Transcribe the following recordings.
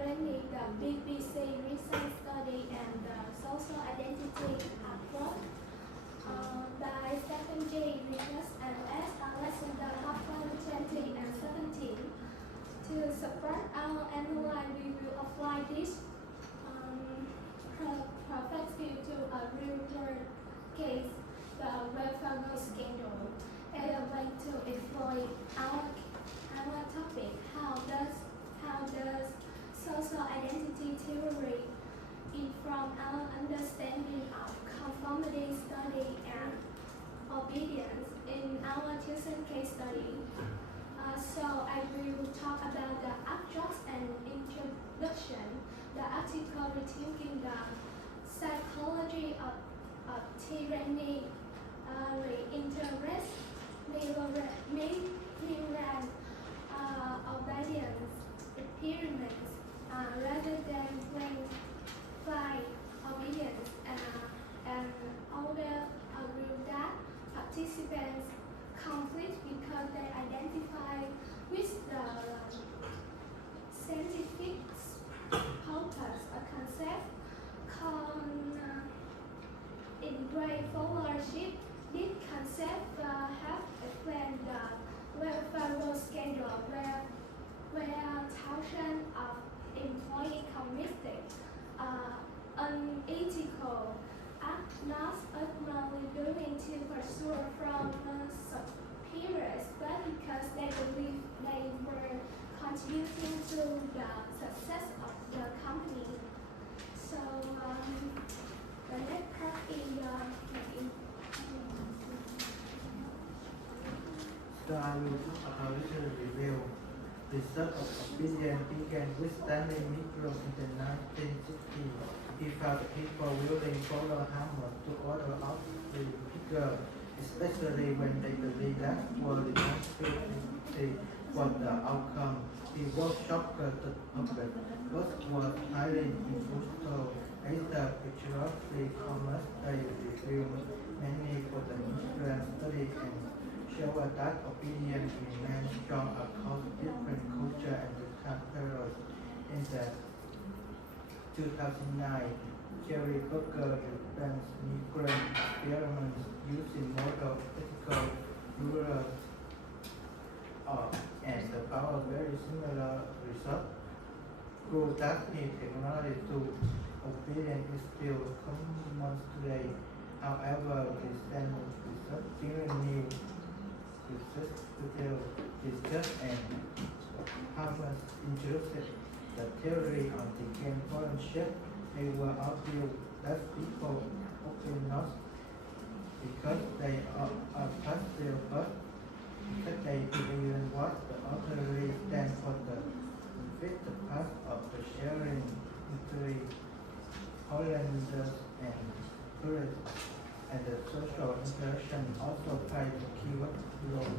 tyranny, the BBC recent study, and the social identity approach by Stephen J. Richards and S. Alexander Hopper 2017. To support our analysis, we will apply this perspective to a real-world case, the welfare scandal, as a way to explore our topic. How does social identity theory inform our understanding of conformity study and obedience in our chosen case study? So I will talk about the abstract and introduction. The article rethinking the psychology of tyranny reinterest mirror obedience experiments rather than plain obedience and other argue that participants conflict because they identify with the scientific purpose, a concept called integrated followership. This concept helps explain the welfare scandal where thousands of employees committed unethical acts not ultimately willing to pursue from superiors, but because they believe they were contributing to the success of the company. So the next part is So I will talk about little review. Research of obedience began with Stanley Milgram in the 1960s. He found people willing to follow Hammer to order out the figure, especially when they believed that was the responsibility for the outcome. He was shocked the public, but was highly impressive. As the picturesque commerce they reviewed many for the Milgram study and show that obedience remains strong across different cultures and time periods. In the 2009, Jerry Berger defends migrant experiments using model ethical rules and found very similar results. Through that technology to obedience is still common today. However, recent research new discuss and Hamas introduced the theory of the game ownership. They were argued that people often not because they are passive, but because they believe what the authority stands for the fifth part of the sharing between Hollanders and tourists. And the social interaction also plays a key role.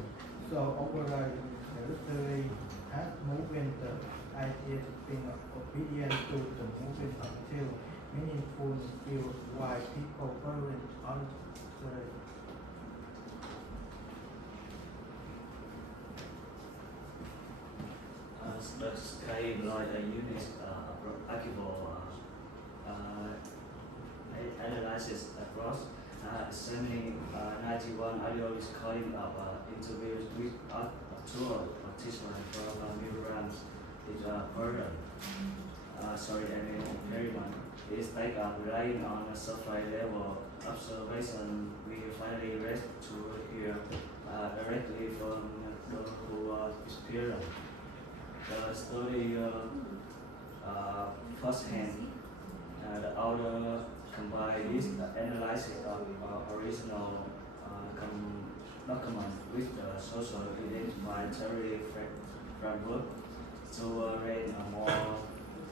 So overall, the history has moving the idea of being obedient to the movement until meaningful feel why people follow on the sky like a unit archival analysis approach. Examining 91 audios calling up interviews with actual participants from Milgram is a burden. Experiment is like relying on a surface level observation. We finally rest to hear directly from those who experience the study firsthand. The outer combine this analysis of original document with the social identity framework to read a more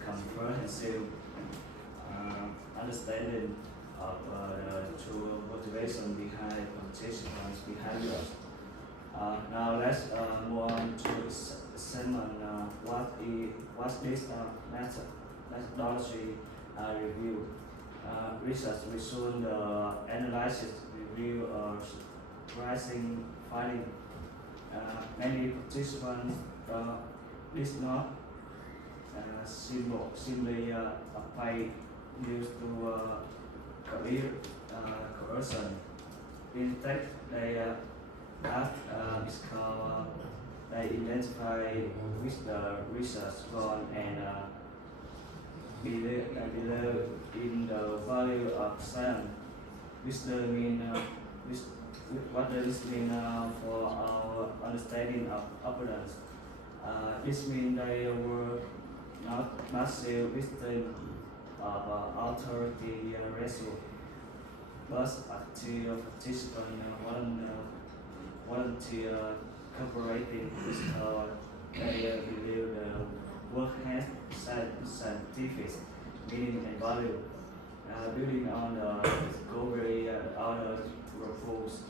comprehensive understanding of the true motivation behind participants' behavior. Now let's move on to examine what this methodology review. Research resumed the analysis review surprising finding. Many participants did not simply apply used to coercion. In fact, they act is called they identify with the research goal and believe in the value of science. Which the mean what does this mean for our understanding of abundance? This means they were not massive wisdom of authority ratio, but active participant volunteer cooperating with they believe the work has scientific meaning and value. Building on the discovery other proposed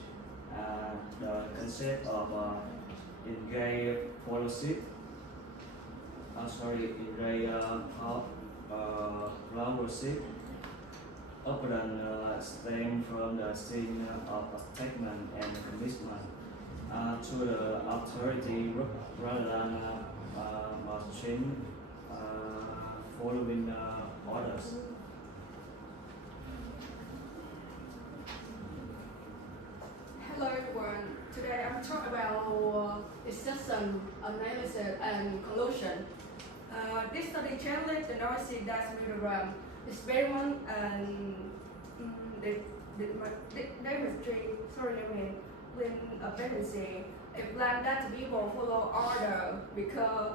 the concept of engaged followership. Engaged followership often stem from the theme of attachment and commitment to the authority rather than marching following orders. Hello everyone. Today I'm talking about discussion, analysis, and conclusion. This study challenges the noisy that program experiment and demonstrate when a tendency. A plan that people follow order because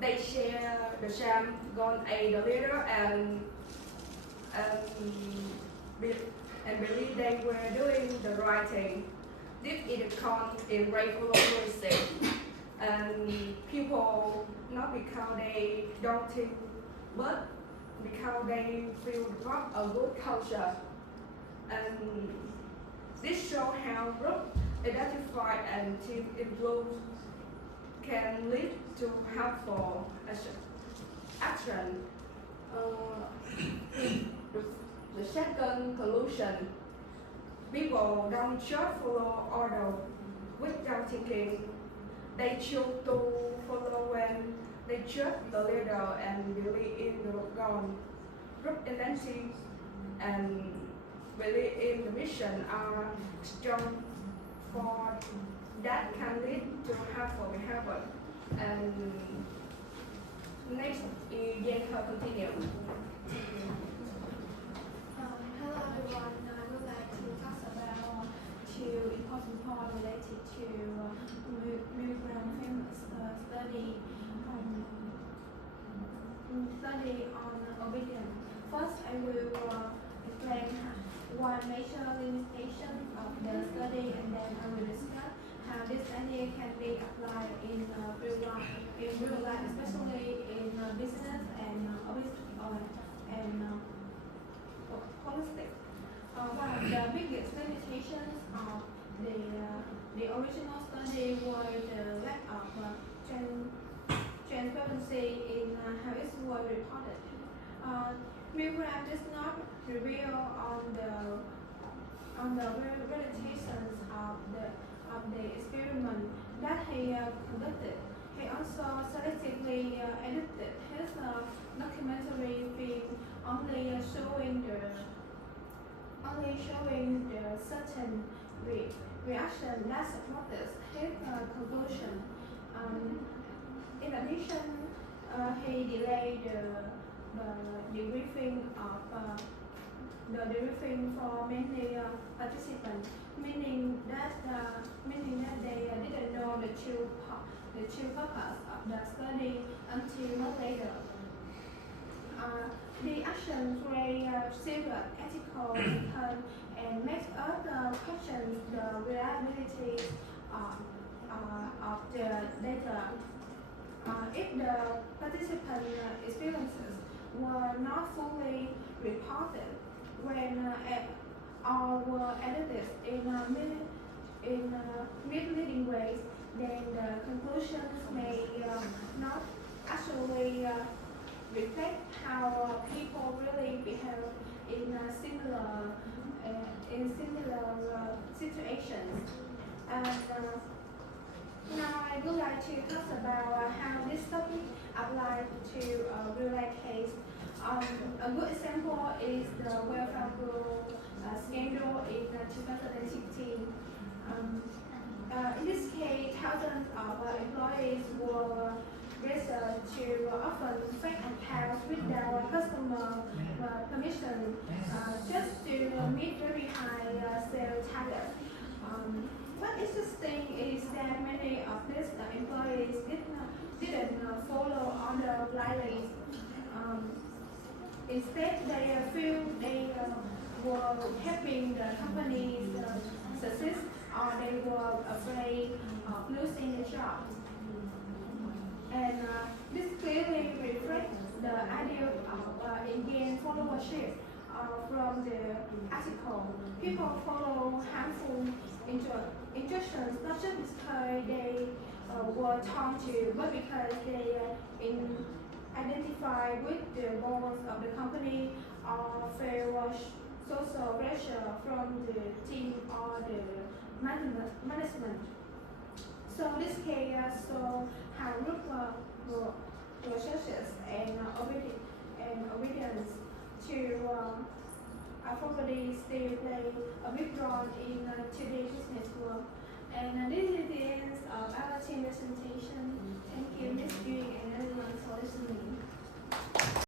they share the same goal as the leader and believe they were doing the right thing. This is called in regular policy, and people not because they don't think, but because they feel not a good culture. And this shows how group identify and team influence can lead to harmful action. The second conclusion. People don't just follow order without thinking. They choose to follow when they trust the leader and believe in the goal. Group identity and belief in the mission are strong for that can lead to harmful behavior. And next is Jennifer continue. Hello everyone. I would like to talk about two important points related to Milgram famous study on obedience. First, I will explain one major limitation of the study, and then I will discuss how this idea can be applied in real life, especially in business and politics. One of the biggest limitations of the original study was the lack of transparency in how it was reported. Milgram does not reveal on the limitations of the experiment that he conducted. He also selectively edited his documentary film, only showing the certain reaction that supports his conclusion. In addition, he delayed the debriefing for many participants, meaning that they didn't know the true purpose of the study until much later. The actions raise serious ethical concerns and makes us question the reliability of the data. If the participant experiences were not fully reported when or were edited in misleading ways, then the conclusions may not actually reflect how people really behave in similar situations. And Now I would like to talk about how this topic applies to real life case. A good example is the welfare bill scandal in 2016. In this case, thousands of employees were registered to open fake accounts without customer permission just to meet very high sales targets. What is interesting is that many of these employees didn't follow order blindly. Instead, they feel they were helping the company's success, or they were afraid of losing the job. And this clearly reflects the idea of engaged followership from the article. People follow harmful instructions not just because they were told to, but because they identify with the goals of the company or feel social pressure from the team or the management. So this case shows how group researchers and obedience to authorities still play a big role in today's business world. And this is the end of our team presentation. Thank you, Ms. Yuen and everyone for listening.